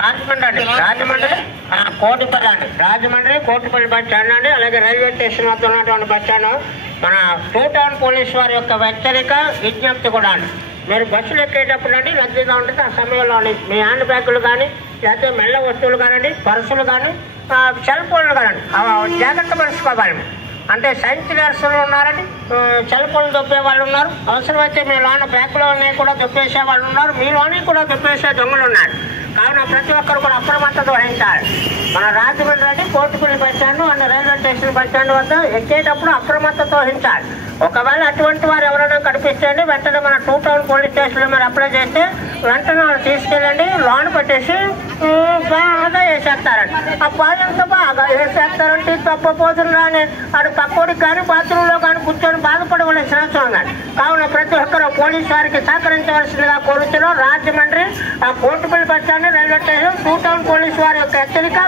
రాజమండ్రి అండి, కోటిపల్లి అండి, Rajahmundry Kotipalli bus stand అండి. అలాగే రైల్వే స్టేషన్ వద్ద ఉన్నటువంటి బస్ స్టాండ్ మన 2 టౌన్ పోలీస్ వారి యొక్క హెచ్చరిక విజ్ఞప్తి కూడా అండి. మీరు బస్సులు ఎక్కేటప్పుడు అండి రద్దీగా ఉంటుంది. ఆ సమయంలో మీ హ్యాండ్ బ్యాగులు కానీ లేకపోతే మెల్ల వస్తువులు కానివ్వండి, పర్సులు కానీ సెల్ ఫోన్లు కానివ్వండి జాగ్రత్త పరుచుకోవాలి. అంటే సైన్స్ నర్సులు ఉన్నారండి, సెల్ ఫోన్లు దొబ్బే వాళ్ళు ఉన్నారు. అవసరమైతే మీ లోన బ్యాగ్లోనే కూడా దొబ్బేసే వాళ్ళు ఉన్నారు, మీలోని కూడా దొబ్బేసే దొంగలు ఉన్నారు. కావున ప్రతి ఒక్కరు కూడా అప్రమత్తత వహించాలి. మన రాజమండ్రి అంటే Kotipalli bus stand and railway station bus stand వద్ద ఎక్కేటప్పుడు అప్రమత్తత వహించాలి. ఒకవేళ అటువంటి వారు ఎవరైనా కనిపిస్తే వెంటనే మన 2 టౌన్ పోలీస్ స్టేషన్లో మీరు అప్లై చేస్తే వెంటనే వాళ్ళు తీసుకెళ్ళండి, లోన్ పెట్టేసి బాగా వేసేస్తారండి. ఆ బాధ్యత బాగా వేసేస్తారంటే తప్పపోతున్నా అని అటు పక్కోడికి కానీ బాత్రూంలో కానీ కూర్చొని బాధపడవలసిన అవసరం ఉందండి. కావున ప్రతి ఒక్కరు పోలీసు వారికి సహకరించవలసిందిగా కోరుతున్నాం. Rajahmundry Kotipalli bus stand railway station 2 town police వారి యొక్క హెచ్చరిక